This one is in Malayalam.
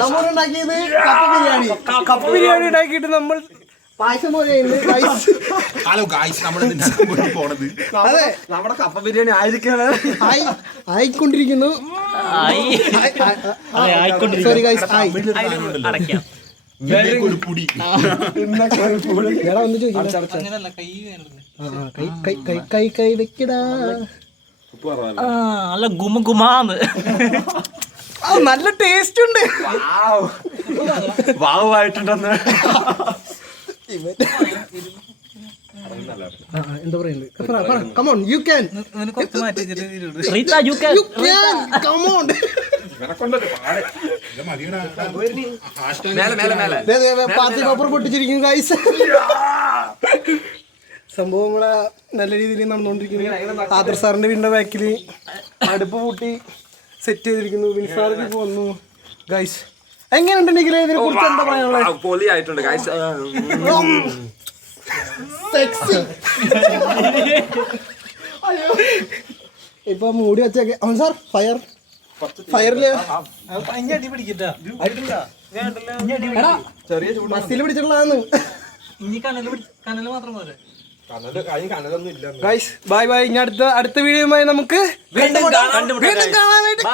നമ്മളുണ്ടാക്കിയത് കപ്പ ബിരിയാണി ഉണ്ടാക്കിയിട്ട് നമ്മൾ പായസം ഹലോ ഗായ്സ്, നമ്മൾ പോണത് അതെ നമ്മുടെ കപ്പ ബിരിയാണി ആയിക്കൊണ്ടിരിക്കുന്നു. സോറി ഗൈസ്, അടയ്ക്കാം. പൊടി എടാ ഒന്ന് ചോദിക്കാം, കൈ വെക്കടാ. നല്ല ഗുമാന്ന് നല്ല ടേസ്റ്റ് ഉണ്ട്. വാവായിട്ടുണ്ടെന്ന് എന്താ പറയുന്നത്? Come on, you can. Reetha you can. You can. Come on. Party paper പൊട്ടിച്ചിരിക്കും ഗൈസ്. സംഭവങ്ങളെ നല്ല രീതിയിൽ നടന്നുകൊണ്ടിരിക്കുന്നു. ആദർ സാറിന്റെ വീടിന്റെ ബാക്കിൽ അടുപ്പ് പൂട്ടി സെറ്റ് ചെയ്തിരിക്കുന്നു. വിൻസാർക്ക് ഇപ്പോൾ വന്നു ഗൈസ്. എങ്ങനെയുണ്ടെങ്കിൽ ഇതിനെ കുറിച്ച് എന്താ പറയാനുള്ളത്? പൊളിയായിട്ടുണ്ട് ഗൈസ്. ഇപ്പൊ മൂടി വെച്ചേക്കെ സാർ. ഫയറില് മസിൽ പിടിച്ചിട്ടുള്ളതാണ്. Guys bye bye. ഇനി അടുത്ത വീഡിയോയുമായി നമുക്ക് വീണ്ടും കാണാനായിട്ട്.